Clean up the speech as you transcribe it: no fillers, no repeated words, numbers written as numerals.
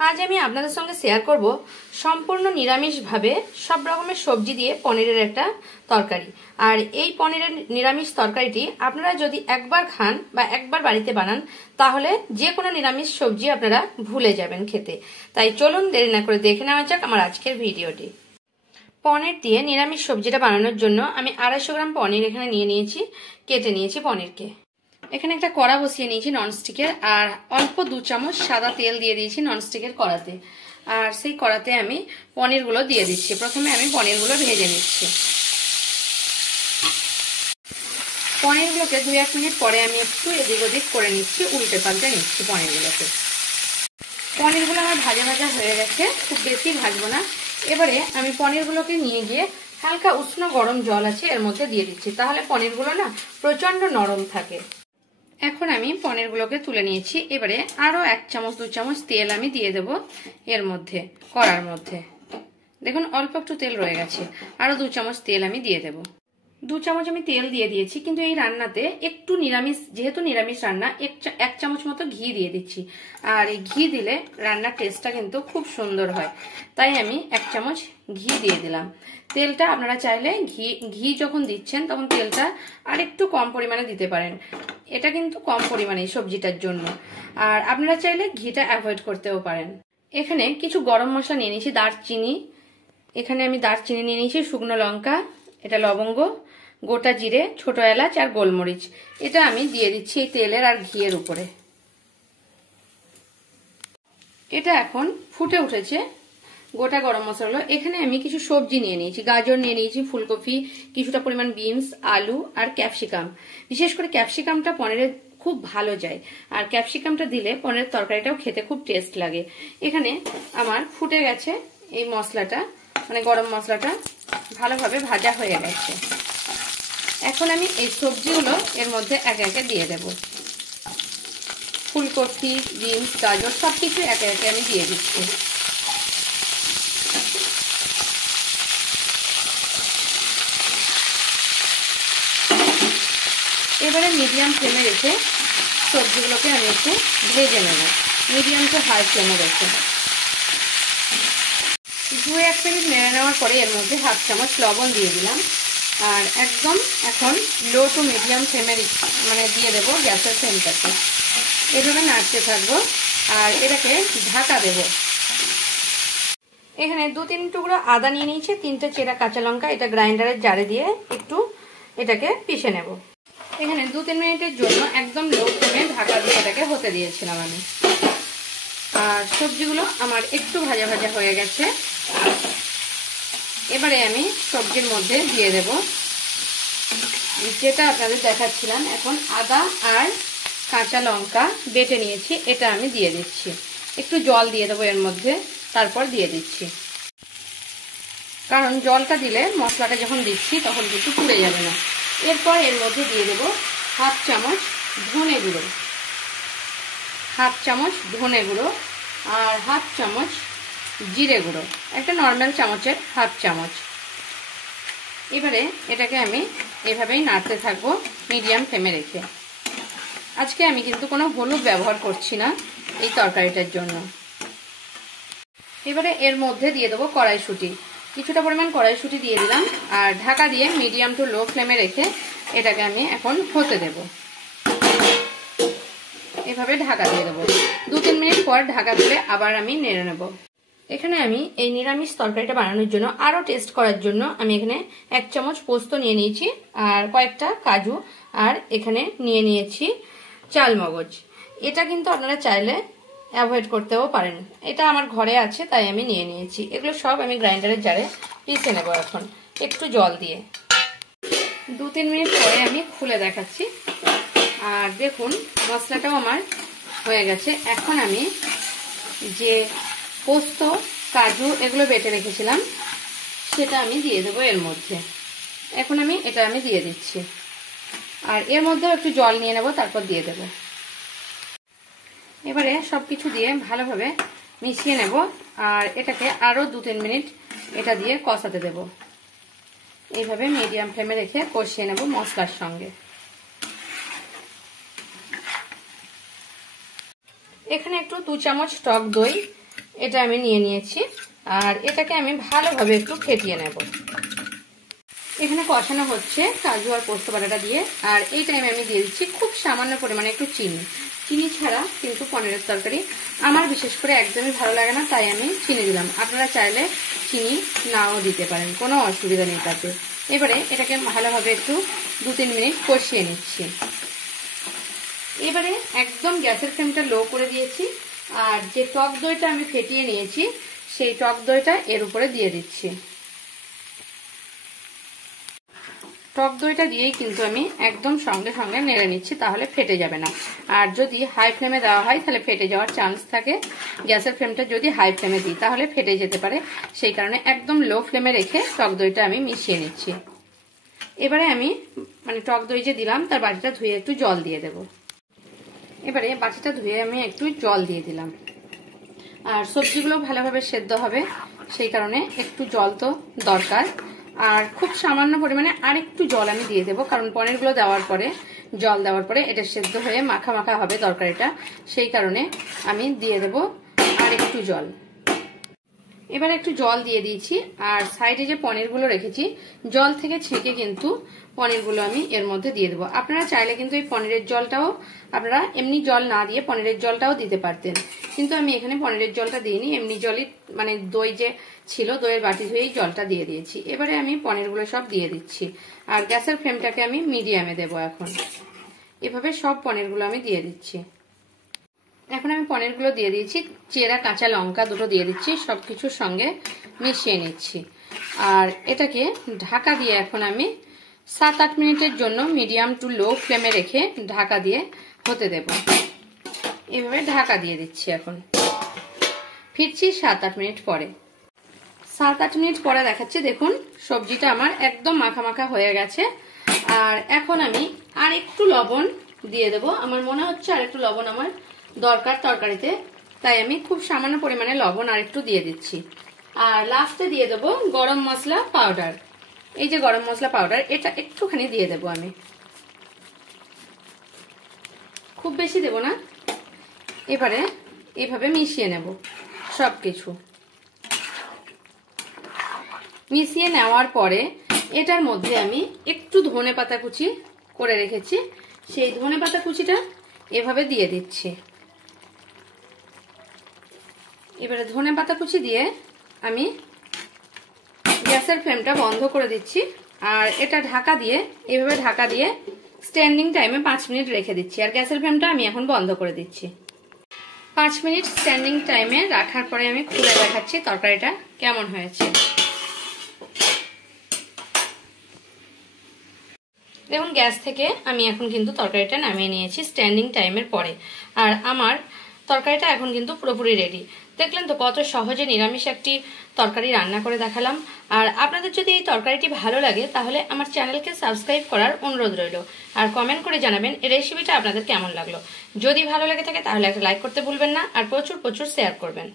আজ আমি আপনাদের সঙ্গে শেয়ার করব সম্পূর্ণ নিরামিষভাবে সব রকমের সবজি দিয়ে পনিরের একটা তরকারি। আর এই পনিরের নিরামিষ তরকারিটি আপনারা যদি একবার খান বা একবার বাড়িতে বানান তাহলে যে কোনো নিরামিষ সবজি আপনারা ভুলে যাবেন খেতে। তাই চলুন দেরি না করে দেখে নেওয়া যাক আমার আজকের ভিডিওটি। পনির দিয়ে নিরামিষ সবজিটা বানানোর জন্য আমি 250 গ্রাম পনির এখানে নিয়ে নিয়েছি, কেটে নিয়েছি পনিরকে। এখানে একটা কড়া বসিয়ে নিয়েছি ননস্টিকের, আর অল্প 2 চামচ সাদা তেল দিয়ে দিয়েছি ননস্টিকের কড়াতে। আর সেই কড়াতে আমি পনিরগুলো দিয়ে দিচ্ছি। প্রথমে আমি পনিরগুলো ভেজে নিচ্ছি। পনিরগুলোকে 2-1 মিনিট পরে আমি একটু এদিক ওদিক করে নিচ্ছি, উল্টে পাল্টে নিচ্ছি পনিরগুলোকে। পনিরগুলো আমার ভাজা ভাজা হয়ে গেছে, খুব বেশি ভাজবো না। এবারে আমি পনিরগুলোকে নিয়ে গিয়ে হালকা উষ্ণ গরম জল আছে এর মধ্যে দিয়ে দিচ্ছি, তাহলে পনিরগুলো না প্রচন্ড নরম থাকে। এখন আমি পনিরগুলোকে তুলে নিয়েছি। এবারে আরো 1 চামচ 2 চামচ তেল আমি দিয়ে দেব এর মধ্যে, কড়ার মধ্যে। দেখুন অল্প একটু তেল রয়ে গেছে, আরো 2 চামচ তেল আমি দিয়ে দেব। 2 চামচ আমি তেল দিয়ে দিয়েছি, কিন্তু এই রান্নাতে একটু নিরামিষ, যেহেতু নিরামিষ রান্না, 1 চামচ মতো ঘি দিয়ে দিচ্ছি। আর এই ঘি দিলে রান্নার টেস্টটা কিন্তু খুব সুন্দর হয়, তাই আমি 1 চামচ ঘি দিয়ে দিলাম। তেলটা আপনারা চাইলে ঘি যখন দিচ্ছেন তখন তেলটা আর একটু কম পরিমাণে দিতে পারেন। এটা কিন্তু কম পরিমাণে সবজিটার জন্য, আর আপনারা চাইলে ঘিটা অ্যাভয়েড করতেও পারেন। এখানে কিছু গরম মশলা নিয়ে নিয়েছি, দারচিনি, এখানে আমি দারচিনি নিয়ে নিয়েছি, শুকনো লঙ্কা, এটা লবঙ্গ, গোটা জিরে, ছোট এলাচ আর গোলমরিচ। এটা আমি দিয়ে দিচ্ছি এই তেলের আর ঘিয়ের উপরে। এটা এখন ফুটে উঠেছে গোটা গরম মশলা। এখানে আমি কিছু সবজি নিয়ে নিয়েছি, গাজর নিয়ে নিয়েছি, ফুলকপি, কিছুটা পরিমাণ বিনস, আলু আর ক্যাপসিকাম। বিশেষ করে ক্যাপসিকামটা পনিরে খুব ভালো যায়, আর ক্যাপসিকামটা দিলে পনিরের তরকারিটাও খেতে খুব টেস্ট লাগে। এখানে আমার ফুটে গেছে এই মশলাটা, মানে গরম মশলাটা ভালোভাবে ভাজা হয়ে গেছে। এখন আমি এই সবজিগুলো এর মধ্যে একে একে দিয়ে দেব। ফুলকপি, বিনস, গাজর সবকিছু একে একে আমি দিয়ে দিচ্ছি। এবারে মিডিয়াম ফ্লেমে রেখে সবজিগুলোকে আমি একটু ভেজে নেব, মিডিয়াম টু হাই ফ্লেমে রেখে। 2-1 মিনিট নেড়ে নেওয়ার পরে এর মধ্যে 1/2 চামচ লবণ দিয়ে দিলাম। আর একদম এখন লো টু মিডিয়াম ফ্লেমে মানে দিয়ে দেবো গ্যাসের ফ্লেমটাকে। এভাবে নাড়তে থাকবো আর এটাকে ঢাকা দেব। এখানে 2-3 টুকরো আদা নিয়ে নিয়েছি, 3টে চেরা কাঁচা লঙ্কা, এটা গ্রাইন্ডারের জারে দিয়ে একটু এটাকে পিষে নেব। এখানে 2-3 মিনিটের জন্য একদম লো ফ্লেমে ঢাকা দিয়ে এটাকে হতে দিয়েছিলাম আমি। আর সবজিগুলো আমার একটু ভাজা ভাজা হয়ে গেছে। এবারে আমি সবজির মধ্যে দিয়ে দেব যেটা আপনাদের দেখাচ্ছিলাম, এখন আদা আর কাঁচা লঙ্কা বেটে নিয়েছি, এটা আমি দিয়ে দিচ্ছি। একটু জল দিয়ে দেবো এর মধ্যে, তারপর দিয়ে দিচ্ছি, কারণ জলটা দিলে মশলাটা যখন দিচ্ছি তখন কিন্তু পুড়ে যাবে না। এরপর এর মধ্যে দিয়ে দেবো 1/2 চামচ ধনে গুঁড়ো, 1/2 চামচ ধনে গুঁড়ো আর 1/2 চামচ জিরে গুঁড়ো, একটা নর্মাল চামচের 1/2 চামচ। এবারে এটাকে আমি এভাবেই নাড়তে থাকবো মিডিয়াম ফ্লেমে রেখে। আজকে আমি কিন্তু কোনো হলুদ ব্যবহার করছি না এই তরকারিটার জন্য। এবারে এর মধ্যে দিয়ে দেবো কড়াইশুঁটি, কিছুটা পরিমাণ কড়াইশুঁটি দিয়ে দিলাম। আর ঢাকা দিয়ে মিডিয়াম টু লো ফ্লেমে রেখে এটাকে আমি এখন হতে দেব। এভাবে ঢাকা দিয়ে দেবো। 2-3 মিনিট পর ঢাকা তুলে আবার আমি নেড়ে নেব। এখানে আমি এই নিরামিষ তরকারিটা বানানোর জন্য আরো টেস্ট করার জন্য আমি এখানে 1 চামচ পোস্ত নিয়ে নিয়েছি, আর কয়েকটা কাজু, আর এখানে নিয়ে নিয়েছি চালমগজ। এটা কিন্তু আপনারা চাইলে অ্যাভয়েড করতেও পারেন, এটা আমার ঘরে আছে তাই আমি নিয়ে নিয়েছি। এগুলো সব আমি গ্রাইন্ডারের জারে পিষে নেব এখন একটু জল দিয়ে। 2-3 মিনিট পরে আমি খুলে দেখাচ্ছি। আর দেখুন মশলাটাও আমার হয়ে গেছে। এখন আমি যে পোস্ত, কাজু এগুলো বেটে রেখেছিলাম সেটা আমি দিয়ে দেবো এর মধ্যে। এখন এটা আমি দিয়ে দিচ্ছি, আর এর মধ্যেও একটু জল নিয়ে নেব, তারপর দিয়ে দেব। এবারে সবকিছু দিয়ে ভালোভাবে মিশিয়ে নেব, আর এটাকে আরো 2-3 মিনিট এটা দিয়ে কষাতে দেব। এইভাবে মিডিয়াম ফ্লেমে রেখে কষিয়ে নেব মশলার সঙ্গে। এখানে একটু 2 চামচ টক দই এটা আমি নিয়ে নিয়েছি আর এটাকে আমি ভালোভাবে একটু ফেটিয়ে নেব। এখানে কষানো হচ্ছে কাজু আর পোস্ত বাটাটা দিয়ে। আর এই টাইমে আমি দিয়ে দিচ্ছি খুব সামান্য পরিমাণে একটু চিনি। চিনি ছাড়া কিন্তু পনিরের তরকারি আমার বিশেষ করে একদমই ভালো লাগে না, তাই আমি চিনি দিলাম। আপনারা চাইলে চিনি নাও দিতে পারেন, কোনো অসুবিধা নেই তাতে। এবারে এটাকে ভালোভাবে একটু 2-3 মিনিট কষিয়ে নিচ্ছি। এবারে একদম গ্যাসের ফ্লেমটা লো করে দিয়েছি আর যে টক দইটা আমি ফেটিয়ে নিয়েছি সেই টক দইটা এর উপরে দিয়ে দিচ্ছি। টক দইটা দিয়েই কিন্তু আমি একদম সঙ্গে সঙ্গে নেড়ে নিচ্ছি, তাহলে ফেটে যাবে না। আর যদি হাই ফ্লেমে দেওয়া হয় তাহলে ফেটে যাওয়ার চান্স থাকে। গ্যাসের ফ্লেমটা যদি হাই ফ্লেমে দিই তাহলে ফেটে যেতে পারে, সেই কারণে একদম লো ফ্লেমে রেখে টক দইটা আমি মিশিয়ে নিচ্ছি। এবারে আমি টক দই যে দিলাম তার বাটিটা ধুয়ে একটু জল দিয়ে দেব। এবারে বাটিটা ধুয়ে আমি একটু জল দিয়ে দিলাম। আর সবজিগুলো ভালোভাবে সেদ্ধ হবে, সেই কারণে একটু জল তো দরকার। আর খুব সামান্য পরিমাণে আরেকটু জল আমি দিয়ে দেবো, কারণ পনিরগুলো দেওয়ার পরে জল দেওয়ার পরে এটা সেদ্ধ হয়ে মাখা মাখা হবে তরকারিটা, সেই কারণে আমি দিয়ে দেবো আরেকটু জল। এবার একটু জল দিয়ে দিয়েছি আর সাইডে যে পনিরগুলো রেখেছি জল থেকে ছেঁকে কিন্তু পনিরগুলো আমি এর মধ্যে দিয়ে দেবো। আপনারা চাইলে কিন্তু এই পনিরের জলটাও আপনারা এমনি জল না দিয়ে পনিরের জলটাও দিতে পারতেন, কিন্তু আমি এখানে পনিরের জলটা দিইনি, এমনি জলই দই যে ছিল দইয়ের বাটি ধুয়েই জলটা দিয়ে দিয়েছি। এবারে আমি পনিরগুলো সব দিয়ে দিচ্ছি আর গ্যাসের ফ্লেমটাকে আমি মিডিয়ামে দেবো। এখন এভাবে সব পনিরগুলো আমি দিয়ে দিচ্ছি। এখন আমি পনিরগুলো দিয়ে দিয়েছি, চেরা কাঁচা লঙ্কা দুটো দিয়ে দিচ্ছি, সবকিছুর সঙ্গে মিশিয়ে নিচ্ছি। আর এটাকে ঢাকা দিয়ে এখন আমি 7-8 মিনিটের জন্য মিডিয়াম টু লো ফ্লেমে রেখে ঢাকা দিয়ে হতে দেব। এভাবে ঢাকা দিয়ে দিচ্ছি। এখন ফিরছি 7-8 মিনিট পরে। 7-8 মিনিট পরে দেখাচ্ছি, দেখুন সবজিটা আমার একদম মাখা মাখা হয়ে গেছে। আর এখন আমি আর একটু লবণ দিয়ে দেব। আমার মনে হচ্ছে আর একটু লবণ আমার দরকার তরকারিতে, তাই আমি খুব সামান্য পরিমাণে লবণ আর একটু দিয়ে দিচ্ছি। আর লাস্টে দিয়ে দেব গরম মশলা পাউডার। এই যে গরম মশলা পাউডার, এটা একটুখানি দিয়ে দেব আমি, খুব বেশি দেব না। এবারে এইভাবে মিশিয়ে নেব সবকিছু। মিশিয়ে নেওয়ার পরে এটার মধ্যে আমি একটু ধনেপাতা কুচি করে রেখেছি, সেই ধনেপাতা কুচিটা এভাবে দিয়ে দিচ্ছি। এবারে ধনেপাতা কুচি দিয়ে আমি গ্যাসের ফ্লেমটা বন্ধ করে দিচ্ছি আর এটা ঢাকা দিয়ে এভাবে ঢাকা দিয়ে স্ট্যান্ডিং টাইমে 5 মিনিট রেখে দিচ্ছি। আর গ্যাসের ফ্লেমটা আমি এখন বন্ধ করে দিচ্ছি। 5 মিনিট স্ট্যান্ডিং টাইমে রাখার পরে আমি খুলে দেখাচ্ছি তরকারিটা কেমন হয়েছে। দেখুন গ্যাস থেকে আমি এখন কিন্তু তরকারিটা নামিয়ে নিয়েছি স্ট্যান্ডিং টাইমের পরে। আর আমার তরকারিটা এখন কিন্তু পুরোপুরি রেডি। দেখলেন তো কত সহজে নিরামিষ একটি তরকারি রান্না করে দেখালাম। আর আপনাদের যদি এই তরকারিটি ভালো লাগে তাহলে আমার চ্যানেলকে সাবস্ক্রাইব করার অনুরোধ রইল। আর কমেন্ট করে জানাবেন এই রেসিপিটা আপনাদের কেমন লাগলো। যদি ভালো লেগে থাকে তাহলে একটা লাইক করতে ভুলবেন না আর প্রচুর শেয়ার করবেন।